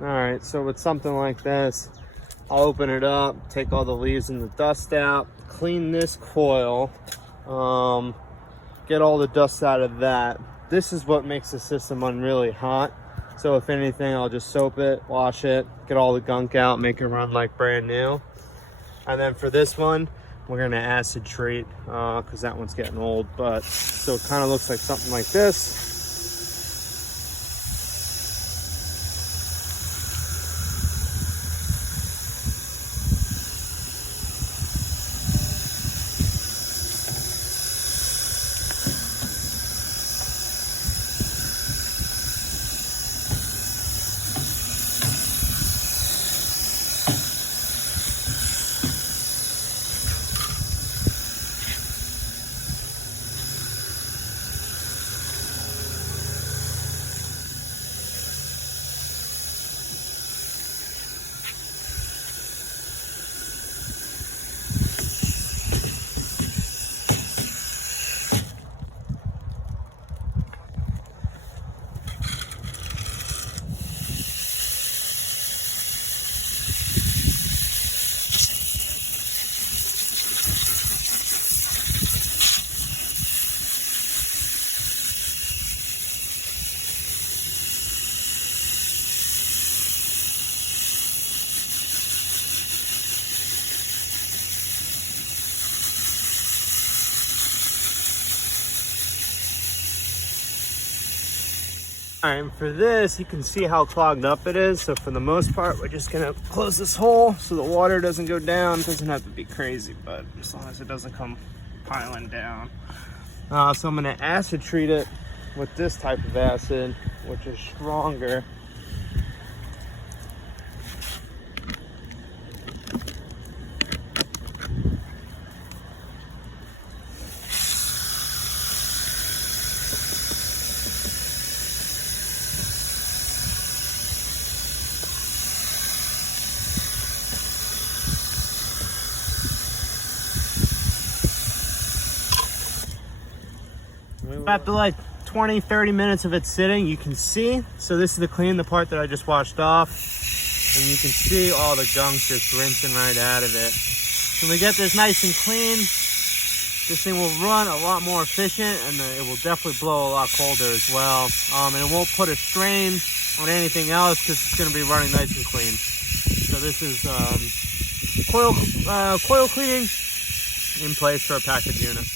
All right, so with something like this, I'll open it up, take all the leaves and the dust out, clean this coil, get all the dust out of that. This is what makes the system run really hot. So if anything, I'll just soap it, wash it, get all the gunk out, make it run like brand new. And then for this one, we're gonna acid treat because that one's getting old, but so it kind of looks like something like this. All right, and for this, you can see how clogged up it is. So for the most part, we're just gonna close this hole so the water doesn't go down. It doesn't have to be crazy, but as long as it doesn't come piling down. So I'm gonna acid treat it with this type of acid, which is stronger. After like 20-30 minutes of it sitting, you can see, so this is the part that I just washed off, and you can see all the gunk just rinsing right out of it. So when we get this nice and clean, this thing will run a lot more efficient, and it will definitely blow a lot colder as well. And it won't put a strain on anything else because it's going to be running nice and clean. So this is coil cleaning in place for a package unit.